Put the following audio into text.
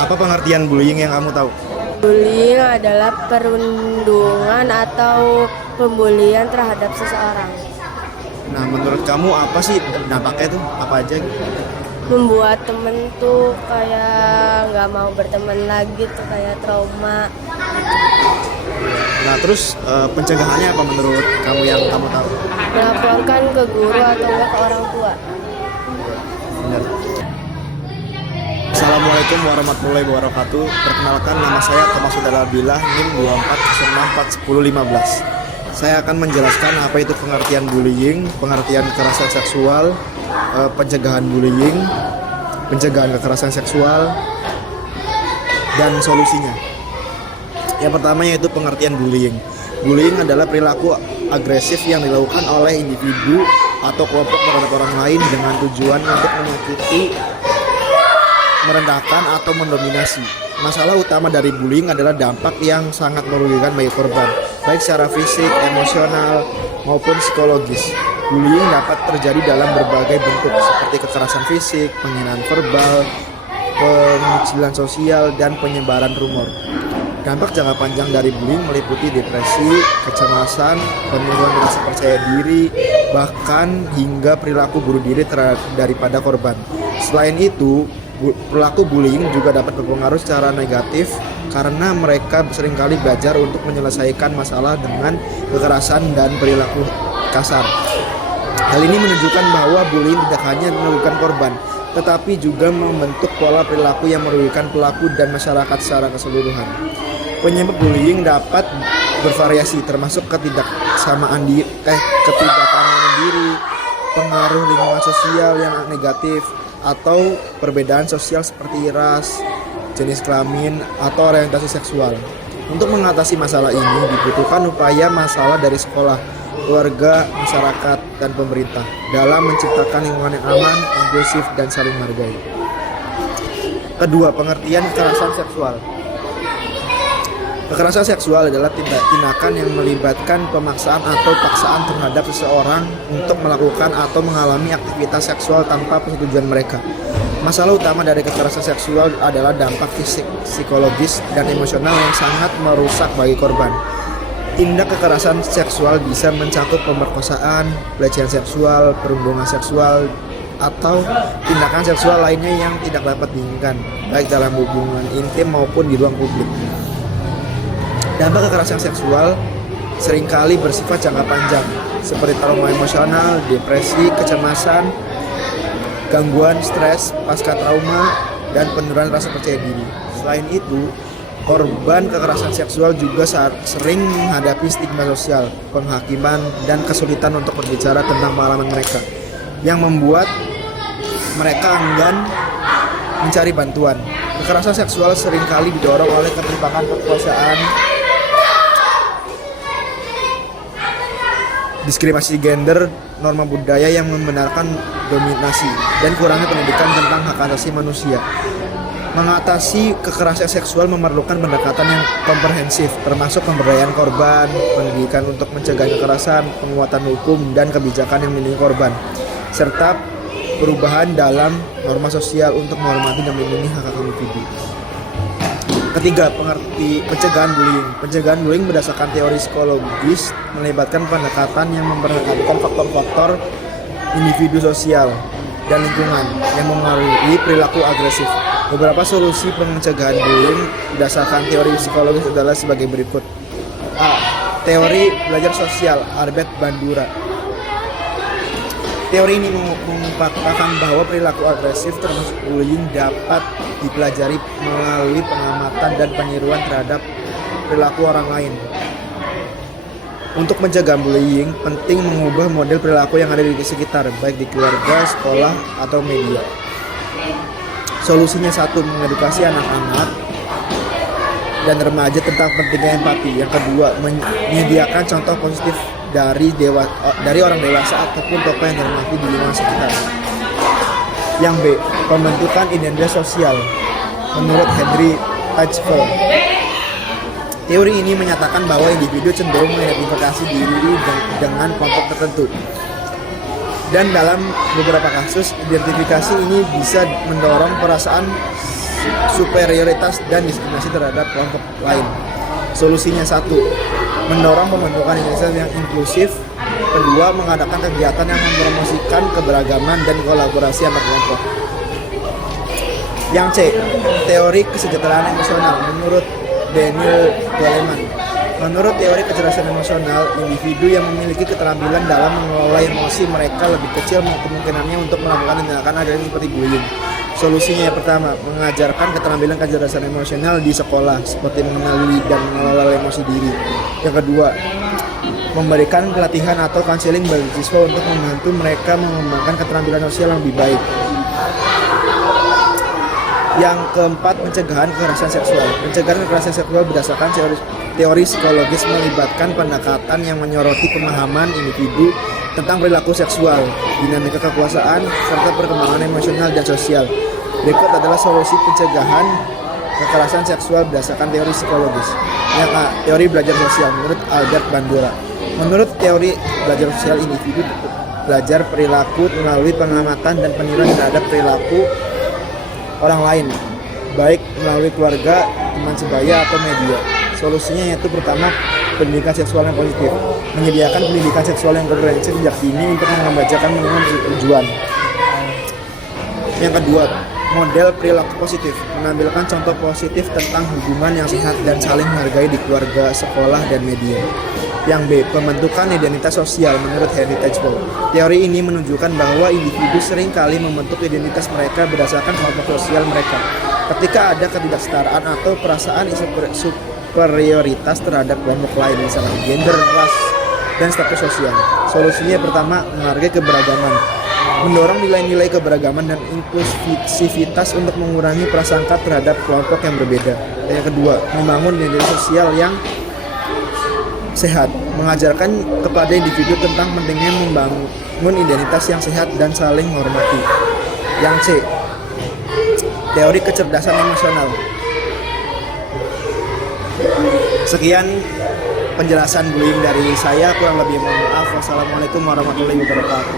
Apa pengertian bullying yang kamu tahu? Bullying adalah perundungan atau pembulian terhadap seseorang. Nah, menurut kamu apa sih dampaknya tuh? Apa aja gitu? Membuat temen tuh kayak nggak mau berteman lagi tuh, kayak trauma. Nah, terus pencegahannya apa menurut kamu yang kamu tahu? Melaporkan ke guru atau enggak ke orang tua. Benar. Assalamualaikum warahmatullahi wabarakatuh. Perkenalkan, nama saya Thomas Udara Billah, NIM 240641015. Saya akan menjelaskan apa itu pengertian bullying, pengertian kekerasan seksual, pencegahan bullying, pencegahan kekerasan seksual, dan solusinya. Yang pertama yaitu pengertian bullying. Bullying adalah perilaku agresif yang dilakukan oleh individu atau kelompok terhadap orang lain dengan tujuan untuk menyakiti, merendahkan, atau mendominasi. Masalah utama dari bullying adalah dampak yang sangat merugikan bagi korban, baik secara fisik, emosional, maupun psikologis. Bullying dapat terjadi dalam berbagai bentuk seperti kekerasan fisik, penghinaan verbal, pengucilan sosial, dan penyebaran rumor. Dampak jangka panjang dari bullying meliputi depresi, kecemasan, penurunan rasa percaya diri, bahkan hingga perilaku bunuh diri daripada korban. Selain itu, perilaku bullying juga dapat berpengaruh secara negatif karena mereka seringkali belajar untuk menyelesaikan masalah dengan kekerasan dan perilaku kasar. Hal ini menunjukkan bahwa bullying tidak hanya merugikan korban, tetapi juga membentuk pola perilaku yang merugikan pelaku dan masyarakat secara keseluruhan. Penyebab bullying dapat bervariasi, termasuk ketidakamanan diri, pengaruh lingkungan sosial yang negatif, atau perbedaan sosial seperti ras, jenis kelamin, atau orientasi seksual. Untuk mengatasi masalah ini dibutuhkan upaya masalah dari sekolah, keluarga, masyarakat, dan pemerintah dalam menciptakan lingkungan yang aman, inklusif, dan saling menghargai. Kedua, pengertian kekerasan seksual. Kekerasan seksual adalah tindakan yang melibatkan pemaksaan atau paksaan terhadap seseorang untuk melakukan atau mengalami aktivitas seksual tanpa persetujuan mereka. Masalah utama dari kekerasan seksual adalah dampak fisik, psikologis, dan emosional yang sangat merusak bagi korban. Tindak kekerasan seksual bisa mencakup pemerkosaan, pelecehan seksual, perundungan seksual, atau tindakan seksual lainnya yang tidak dapat diinginkan, baik dalam hubungan intim maupun di ruang publik. Dampak kekerasan seksual seringkali bersifat jangka panjang, seperti trauma emosional, depresi, kecemasan, gangguan stres pasca trauma, dan penurunan rasa percaya diri. Selain itu, korban kekerasan seksual juga sering menghadapi stigma sosial, penghakiman, dan kesulitan untuk berbicara tentang pengalaman mereka, yang membuat mereka enggan mencari bantuan. Kekerasan seksual seringkali didorong oleh ketimpangan kekuasaan, diskriminasi gender, norma budaya yang membenarkan dominasi, dan kurangnya pendidikan tentang hak asasi manusia. Mengatasi kekerasan seksual memerlukan pendekatan yang komprehensif, termasuk pemberdayaan korban, pendidikan untuk mencegah kekerasan, penguatan hukum dan kebijakan yang melindungi korban, serta perubahan dalam norma sosial untuk menghormati dan melindungi hak individu. Ketiga, pencegahan bullying. Pencegahan bullying berdasarkan teori psikologis melibatkan pendekatan yang memperhatikan faktor-faktor individu sosial dan lingkungan yang mempengaruhi perilaku agresif. Beberapa solusi pencegahan bullying berdasarkan teori psikologis adalah sebagai berikut. A. Teori belajar sosial Albert Bandura. Teori ini mengungkapkan bahwa perilaku agresif termasuk bullying dapat dipelajari melalui pengamatan dan peniruan terhadap perilaku orang lain. Untuk mencegah bullying, penting mengubah model perilaku yang ada di sekitar, baik di keluarga, sekolah, atau media. Solusinya satu, mengedukasi anak-anak dan remaja tentang pentingnya empati. Yang kedua, menyediakan contoh positif dari orang dewasa ataupun tokoh yang dihormati di lingkungan sekitar. Yang B, pembentukan identitas sosial. Menurut Henry Eichfeld, teori ini menyatakan bahwa individu cenderung mengidentifikasi diri dengan kelompok tertentu. Dan dalam beberapa kasus, identifikasi ini bisa mendorong perasaan superioritas dan diskriminasi terhadap kelompok lain. Solusinya: 1. Mendorong pembentukan Indonesia yang inklusif. 2. Mengadakan kegiatan yang mempromosikan keberagaman dan kolaborasi antar kelompok. Yang C. Teori kesejahteraan emosional. Menurut Daniel Goleman, menurut teori kecerdasan emosional, individu yang memiliki keterampilan dalam mengelola emosi mereka lebih kecil kemungkinannya untuk melakukan tindakan agresif seperti bullying. Solusinya yang pertama, mengajarkan keterampilan kecerdasan emosional di sekolah, seperti mengenali dan mengelola emosi diri. Yang kedua, memberikan pelatihan atau konseling bagi siswa untuk membantu mereka mengembangkan keterampilan sosial yang lebih baik. Yang keempat, pencegahan kekerasan seksual. Pencegahan kekerasan seksual berdasarkan teori psikologis melibatkan pendekatan yang menyoroti pemahaman individu tentang perilaku seksual, dinamika kekuasaan, serta perkembangan emosional dan sosial. Berikut adalah solusi pencegahan kekerasan seksual berdasarkan teori psikologis. Yang A. Teori belajar sosial menurut Albert Bandura. Menurut teori belajar sosial, individu belajar perilaku melalui pengamatan dan peniruan terhadap perilaku orang lain, baik melalui keluarga, teman sebaya, atau media. Solusinya yaitu pertama, pendidikan seksual yang positif. Menyediakan pendidikan seksual yang komprehensif sejak dini untuk membacakan dengan tujuan. Yang kedua, model perilaku positif. Menampilkan contoh positif tentang hubungan yang sehat dan saling menghargai di keluarga, sekolah, dan media. Yang B. Pembentukan identitas sosial menurut Heritage Ball. Teori ini menunjukkan bahwa individu seringkali membentuk identitas mereka berdasarkan kelompok sosial mereka. Ketika ada ketidaksetaraan atau perasaan superioritas terhadap kelompok lain, misalnya gender, ras, dan status sosial. Solusinya pertama, menghargai keberagaman. Mendorong nilai-nilai keberagaman dan inklusivitas untuk mengurangi prasangka terhadap kelompok yang berbeda. Dan yang kedua, membangun identitas sosial yang sehat, mengajarkan kepada individu tentang pentingnya membangun identitas yang sehat dan saling menghormati. Yang C. Teori kecerdasan emosional. Sekian penjelasan bullying dari saya, kurang lebih mohon maaf. Wassalamualaikum warahmatullahi wabarakatuh.